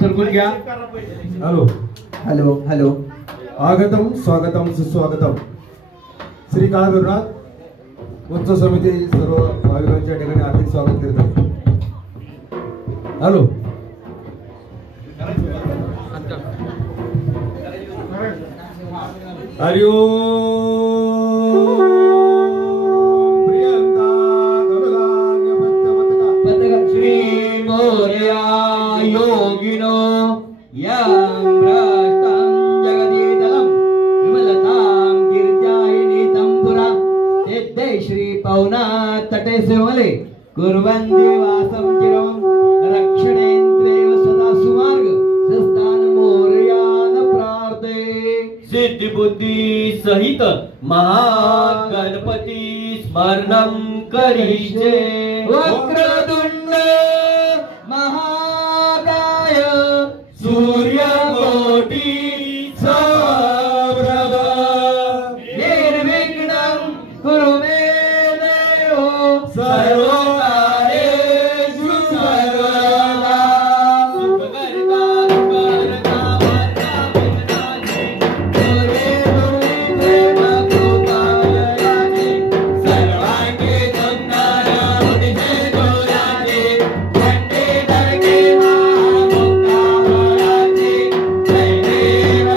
सरकून घ्या. Hello hello hello. आगतम स्वागतम सुस्वागतम. श्री काळभैरवनाथ उत्सव समिती सर्व भाविकांच्या ठिकाणी हार्दिक स्वागत करीत आहे. हॅलो हरि ओम. प्रियंका गरुडांग पतका श्री मोरया योगिनो यं भ्रष्टं जगदीतलं विमलतां कीर्त्यायिनीतं पुरा सिद्धे श्री पवना तटे सेवले कुर्वन्ति वासं चिरं रक्षणेन्द्रेव सदा सुमार्ग स्थान मोरयान प्रार्थे. सिद्धि बुद्धि सहित महागणपती स्मरणं करिष्ये. वक्रतुंड महाकाय सूर्यकोटि समप्रभ निर्विघ्नं कुरु मे देव सर्वकार्येषु सर्वदा. सुखकर्ता दुःखहर्ता वार्ता विघ्नाचे गुरे गुरे प्रेम कृपायाचे सर्वांगे सुंदर मुनिसे गोराचे वंदे दर्गे महामुक्तावराचे जय देव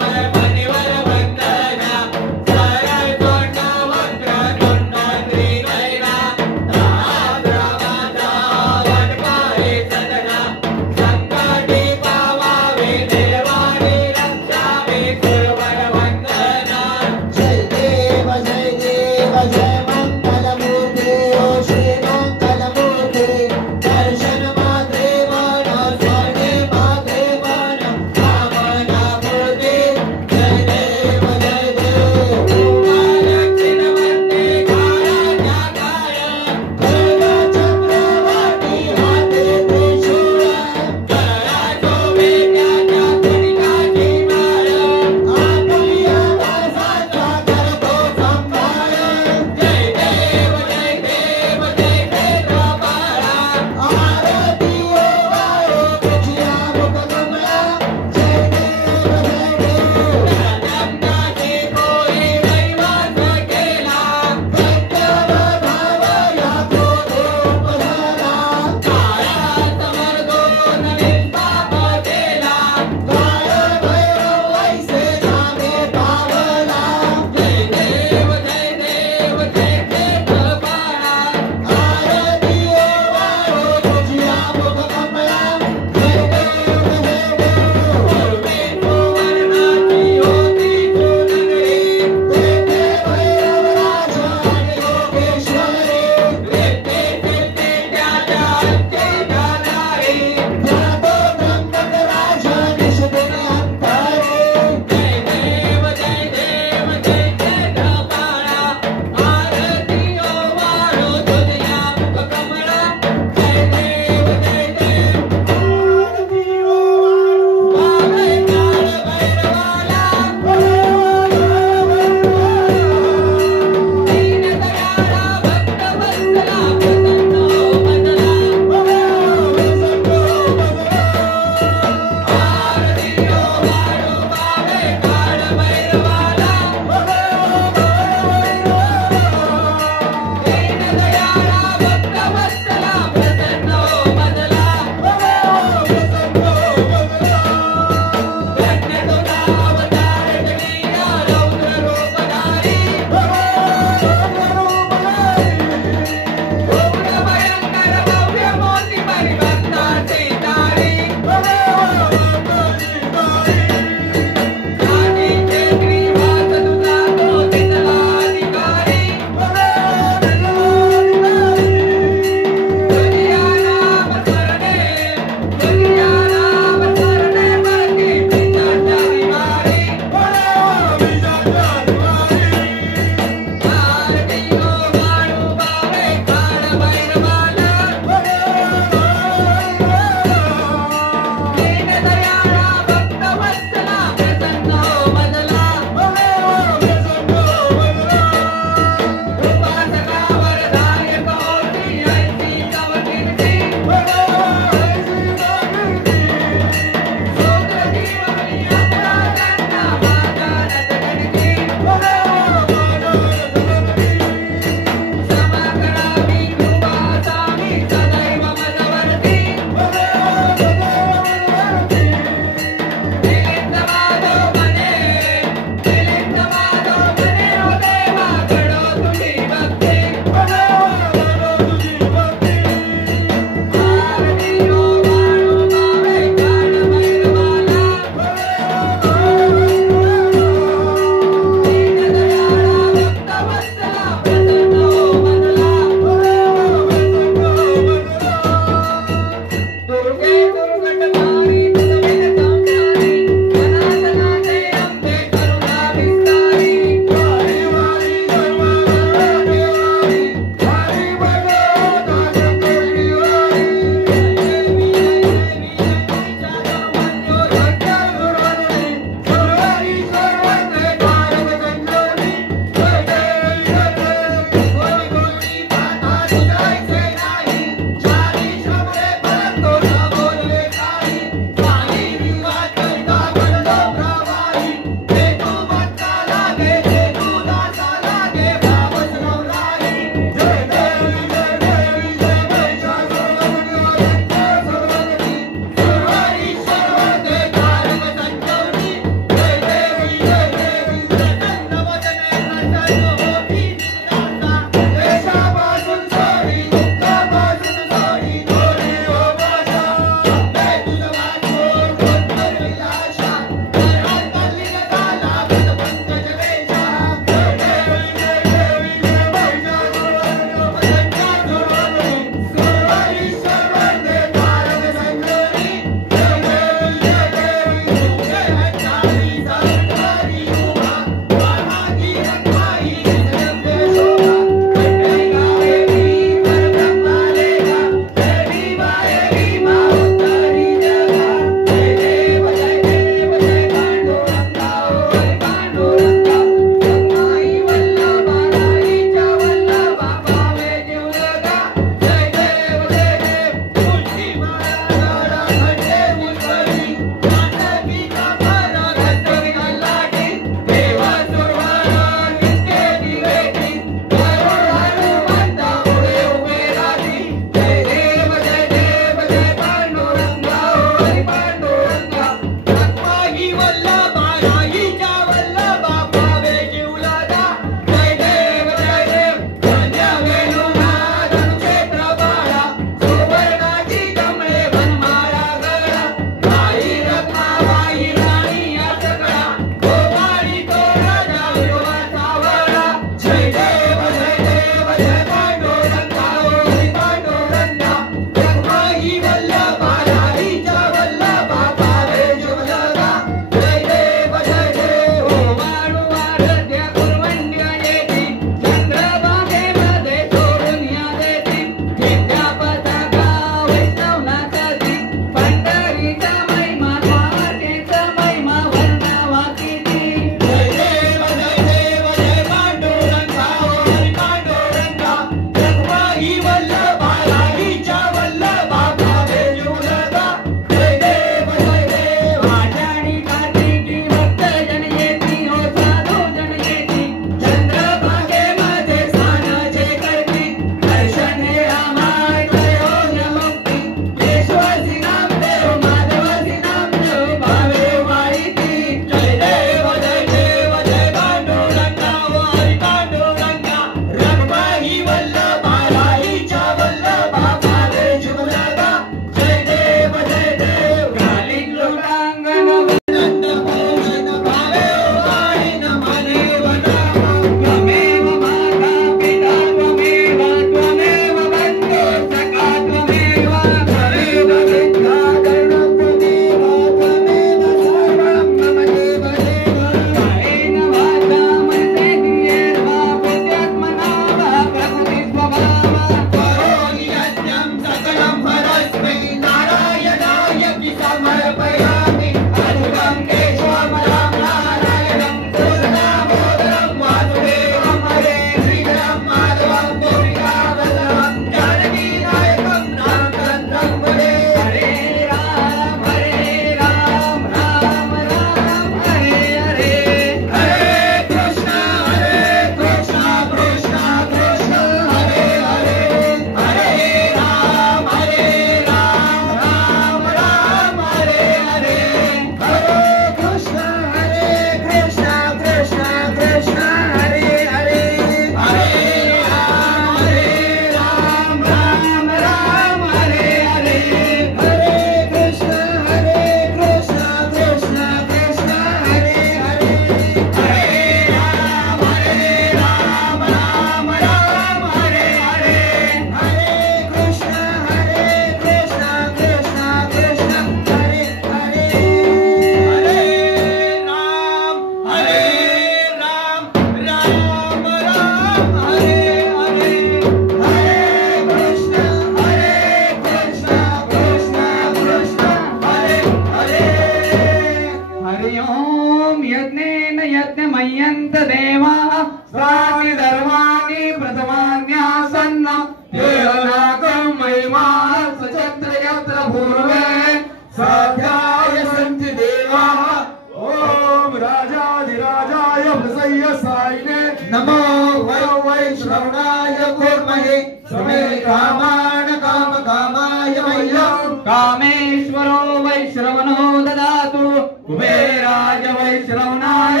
कामेश्वरो वैश्रवणो ददातु कुबेराज वैश्रवणाय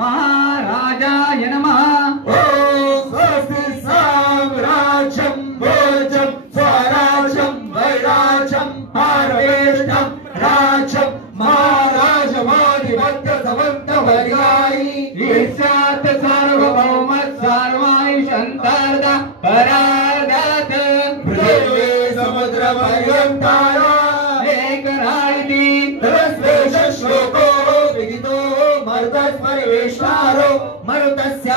महाराजाय नमः। ॐ स्वस्ति साम्राज्यं भोजं स्वराज्यं वैराज्यं पारवेष्टं राज्यं महाराजमाधिपत्य समन्तवर्यायि ईशात सार्वभौमत् सर्वायुषन्तर्द परार्धात् पृथिवी समुद्रपर्यन्ताय एकराळिति तस्वेश श्लोको विदितो मरुतस्परिवेष्टारो मरुतस्य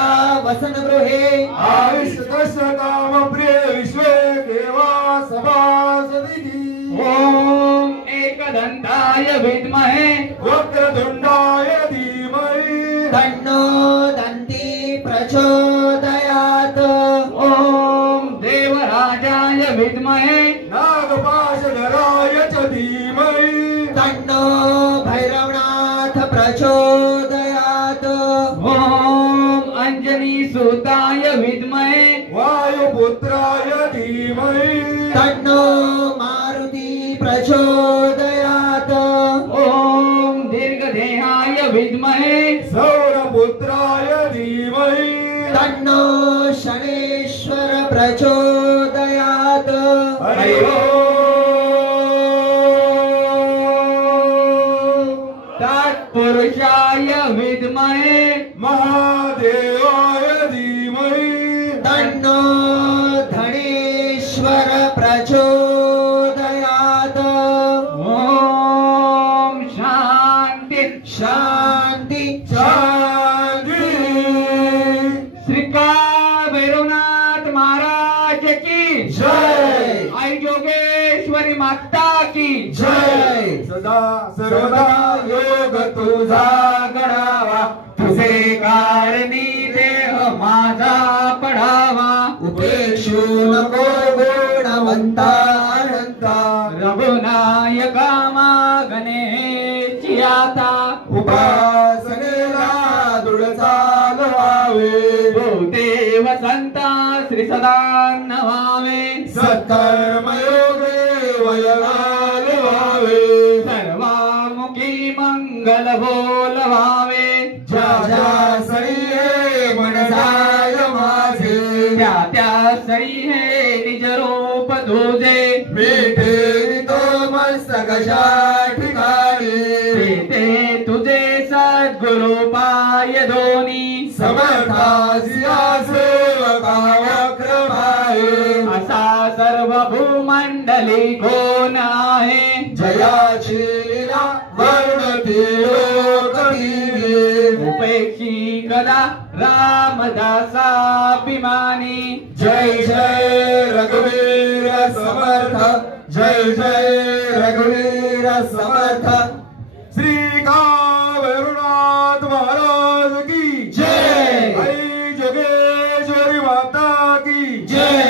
वसनगृहे आविष्टस्य कामप्रिय विश्वे देवा सभासदिति। ॐ एकदन्ताय विद्महे वक्रतुण्डाय धीमहि तन्नो दन्ती प्रचोदयात्। ॐ देवराजाय विद्महे नागपाशधराय च धीमहि तन्नो भैरवनाथ प्रचोदयात्। ॐ अञ्जनीसुताय विद्महे वायुपुत्राय धीमहि तन्नो मारुति प्रचोदयात्। ॐ दीर्घदेहाय विद्महे सौरपुत्राय धीमहि तन्नो शनेश्वर प्रचोदयात्। हरि ओम्। तत्पुरुषाय विद्महे महादेवाय धीमहि तन्नो धनेश्वर प्रचोदयात्। ॐ शान्ति शान्ति शान्ति। श्री कावेरुनाथ महाराज की जय। आई जोगेश्वरी माता की जय। सदा सर्वदा योग तुझा गडावा तुझे कारणी देह माझा पडावा उपेक्षू नको गुणवंता अनंता रघुनायका मागणे आता उपासनेला दृढ चालवावे भूते वसंता श्री सदा नवावे सत्कर्मयोगे वयगाल व्हावे सर्वामुखी मंगल बोलवावे ज्या सरी हे मन जाय माझे त्या सरी हे निज रूप तुझे मिटे तो मस्तकशा ठिकाणी ते तुझे सद्गुरु पाय दोनी समर्थासिया सेवका वक्रमाये असा सर्व भूमंडली कोण आहे जयाची लीला वर्णती लोकदिवी उपेक्षी कदा रामदासा अभिमानी जय जय रघुवीर समर्थ जय जय रघुवीर समर्थ श्री कावेरुनाथ महाराज की जय। आई जोगेश्वरी माता की जय।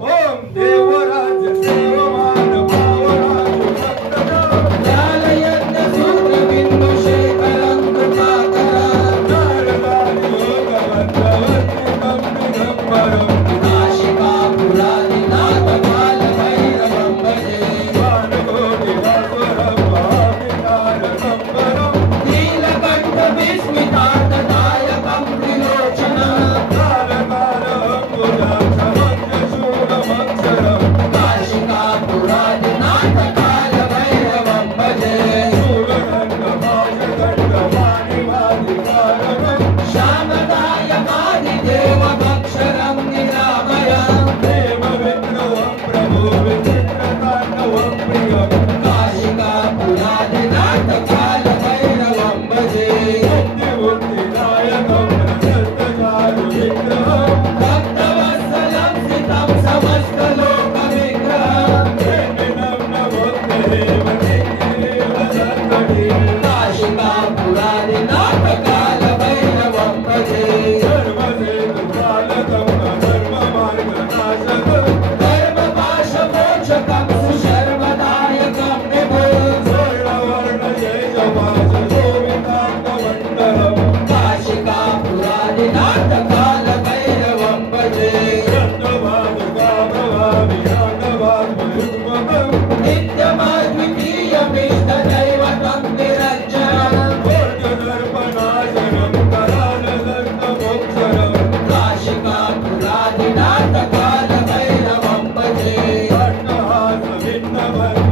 ओम देवराज देवमान भावराज भक्तजन ज्ञानयज्ञ सूत्र बिंदु शेखरं कृपाकरं नारदारि योगवन्तवन्दितं दिगम्बरं नाशिका पुरादिनाथ काल भैरवं भजे। वानकोटिवासुरं महाविनायकं भद्रवती